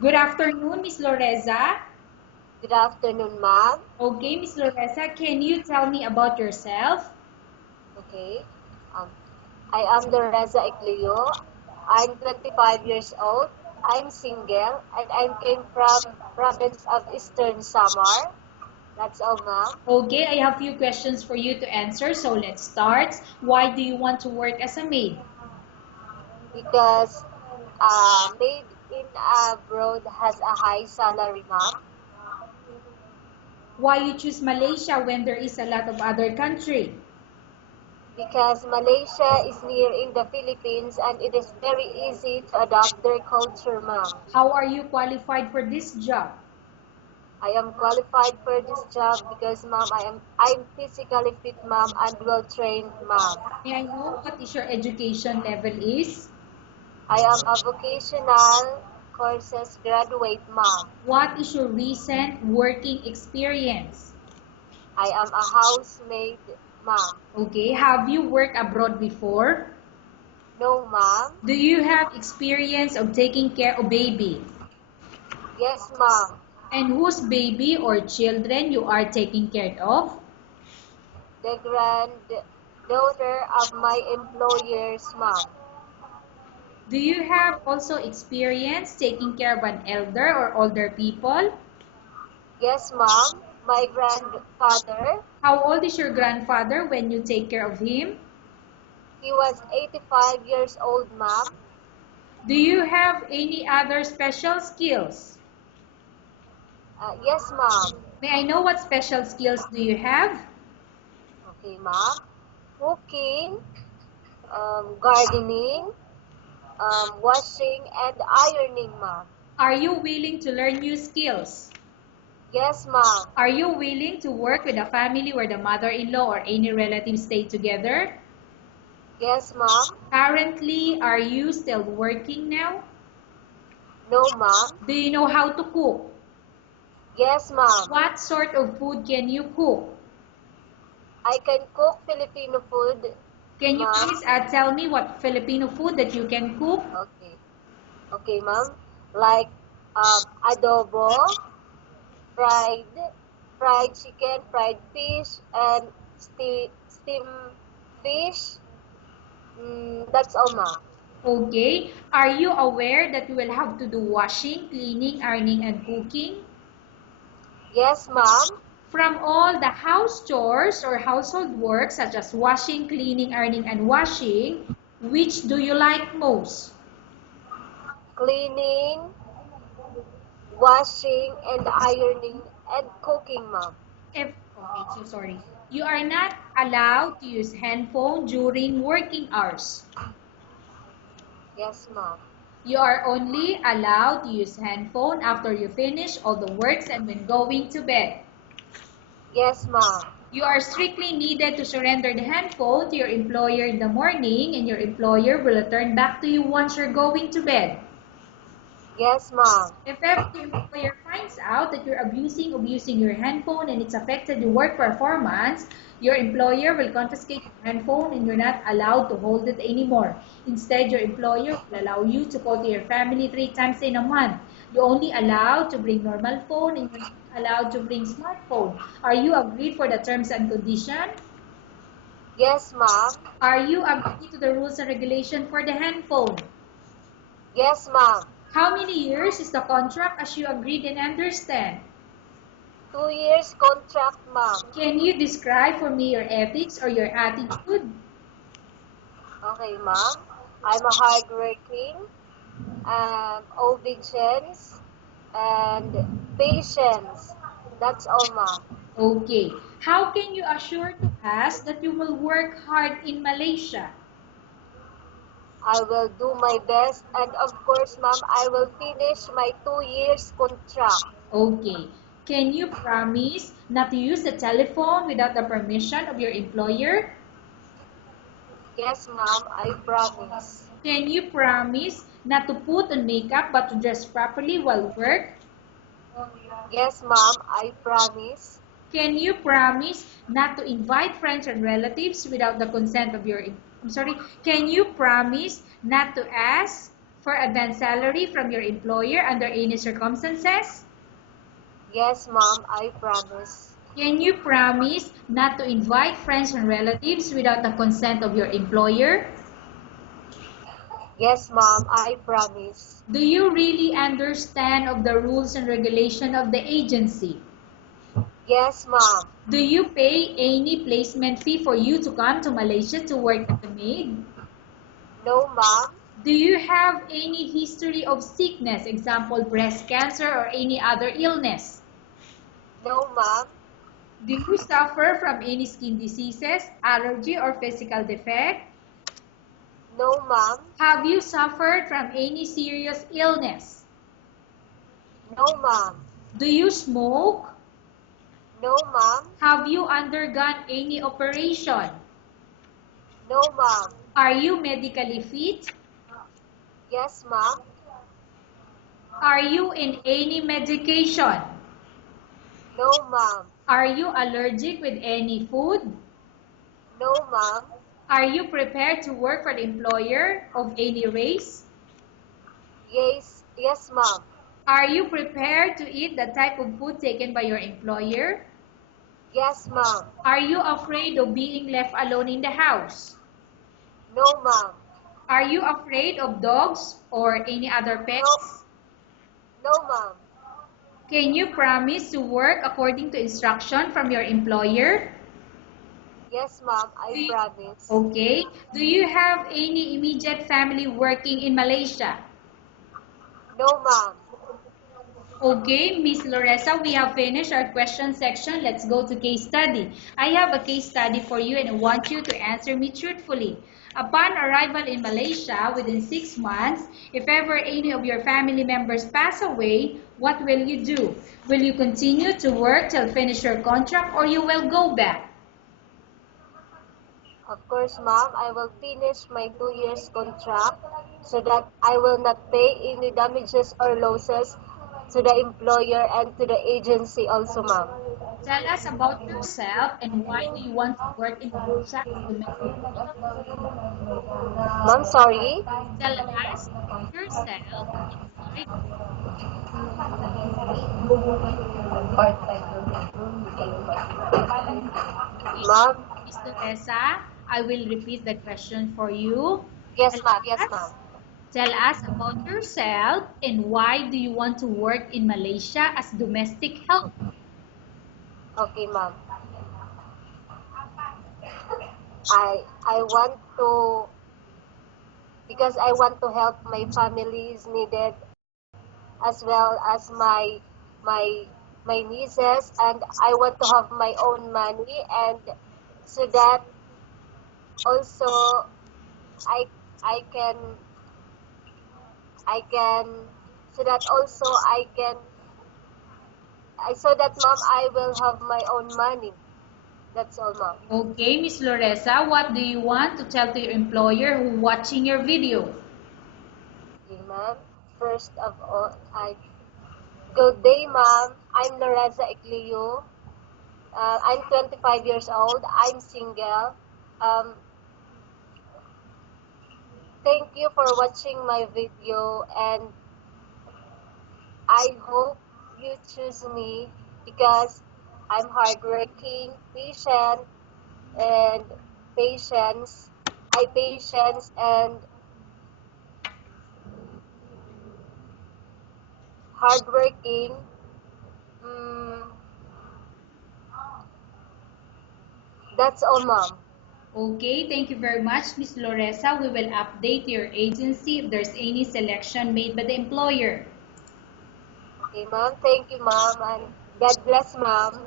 Good afternoon, Miss Loreza. Good afternoon, ma'am. Okay, Miss Loreza, can you tell me about yourself? Okay. Um, I am LOREZA Icleo. I'm 25 years old. I'm single and I came from province of Eastern Samar. That's all, ma'am. Okay, I have few questions for you to answer, so let's start. Why do you want to work as a maid? Because made in abroad has a high salary, ma'am. Why you choose Malaysia when there is a lot of other country? Because Malaysia is near in the Philippines and it is very easy to adopt their culture, ma'am. How are you qualified for this job? I am qualified for this job because, ma'am, I'm physically fit, ma'am, and well trained, ma'am. May I know what is your education level is? I am a vocational courses graduate, ma'am. What is your recent working experience? I am a housemaid, ma'am. Okay, have you worked abroad before? No, ma'am. Do you have experience of taking care of baby? Yes, ma'am. And whose baby or children you are taking care of? The granddaughter of my employers, ma'am. Do you have also experience taking care of an elder or older people? Yes, ma'am. My grandfather, How old is your grandfather when you take care of him? he was 85 years old, ma'am. Do you have any other special skills? Yes, ma'am. May I know what special skills do you have? Okay, ma'am. Cooking, gardening, washing, and ironing, ma'am. Are you willing to learn new skills? Yes, ma'am. Are you willing to work with a family where the mother-in-law or any relatives stay together? Yes, ma'am. Currently, are you still working now? No, ma'am. Do you know how to cook? Yes, ma'am. What sort of food can you cook? I can cook Filipino food, Can you ma'am. please tell me what Filipino food that you can cook? Okay. Okay, ma'am. Like adobo, fried, fried chicken, fried fish, and steam fish. That's all, ma'am. Okay. Are you aware that you will have to do washing, cleaning, ironing, and cooking? Yes, ma'am. From all the house chores or household work such as washing, cleaning, ironing, and washing, which do you like most? Cleaning, washing, and ironing, and cooking, ma'am. Okay, so sorry. You are not allowed to use handphone during working hours. Yes, ma'am. You are only allowed to use handphone after you finish all the works and when going to bed. Yes, ma'am. You are strictly needed to surrender the handphone to your employer in the morning and your employer will return back to you once you're going to bed. Yes, ma'am. If ever your employer finds out that you're abusing of using your handphone and it's affected your work performance, your employer will confiscate your handphone and you're not allowed to hold it anymore. Instead, your employer will allow you to call to your family 3 times in a month. You're only allowed to bring normal phone and you're not allowed to bring smartphone. Are you agreed for the terms and conditions? Yes, ma'am. Are you agreed to the rules and regulation for the handphone? Yes, ma'am. How many years is the contract as you agreed and understand? 2 years contract, ma'am. Can you describe for me your ethics or your attitude? Okay, ma'am. I'm a hardworking, obedience, and patience. That's all, ma'am. Okay. How can you assure to us that you will work hard in Malaysia? I will do my best, and of course, ma'am, I will finish my 2 years contract. Okay. Can you promise not to use the telephone without the permission of your employer? Yes, ma'am, I promise. Can you promise not to put on makeup but to dress properly while work? Yes, ma'am, I promise. Can you promise not to invite friends and relatives without the consent of your... I'm sorry. Can you promise not to ask for advance salary from your employer under any circumstances? Yes, ma'am, I promise. Can you promise not to invite friends and relatives without the consent of your employer? Yes, ma'am, I promise. Do you really understand of the rules and regulation of the agency? Yes, ma'am. Do you pay any placement fee for you to come to Malaysia to work as a maid? No, ma'am. Do you have any history of sickness, example breast cancer or any other illness? No, ma'am. Do you suffer from any skin diseases, allergy or physical defect? No, ma'am. Have you suffered from any serious illness? No, ma'am. Do you smoke? No, ma'am. Have you undergone any operation? No, ma'am. Are you medically fit? Yes, ma'am. Are you in any medication? No, ma'am. Are you allergic with any food? No, ma'am. Are you prepared to work for the employer of any race? Yes, yes, ma'am. Are you prepared to eat the type of food taken by your employer? Yes, ma'am. Are you afraid of being left alone in the house? No, ma'am. Are you afraid of dogs or any other No, pets? no, ma'am. Can you promise to work according to instruction from your employer? Yes, ma'am, I promise. Okay. Do you have any immediate family working in Malaysia? No, ma'am. Okay, Miss Loreza, we have finished our question section. Let's go to case study. I have a case study for you and I want you to answer me truthfully. Upon arrival in Malaysia within 6 months, if ever any of your family members pass away, what will you do? Will you continue to work till finish your contract or you will go back? Of course, ma'am, I will finish my 2 years contract so that I will not pay any damages or losses to the employer and to the agency also, ma'am. Tell us about yourself and why do you want to work in Malaysia as domestic help? Ma'am, sorry. Tell us about yourself and why do you want to work in Malaysia as domestic help? Okay, Ma'am. Miss Teresa, I will repeat the question for you. Yes, Tell ma'am. Yes, ma'am. us, tell us about yourself and why do you want to work in Malaysia as domestic help? Okay, ma'am. I want to because I want to help my families needed as well as my my nieces, and I want to have my own money, and so that also I I can I can so that also so that ma'am I will have my own money. That's all, ma'am. Okay, Miss Loreza, what do you want to tell to your employer who watching your video? Okay, ma'am. First of all, good day, ma'am. I'm LOREZA Iclio. I'm 25 years old. I'm single. Um, Thank you for watching my video, and I hope you choose me because I'm hardworking, patient, and patience. I patience and hardworking. Mm, that's all, ma'am. Okay, thank you very much, Miss Loreza. We will update your agency if there's any selection made by the employer. Okay, ma'am. Thank you, ma'am, and God bless, ma'am.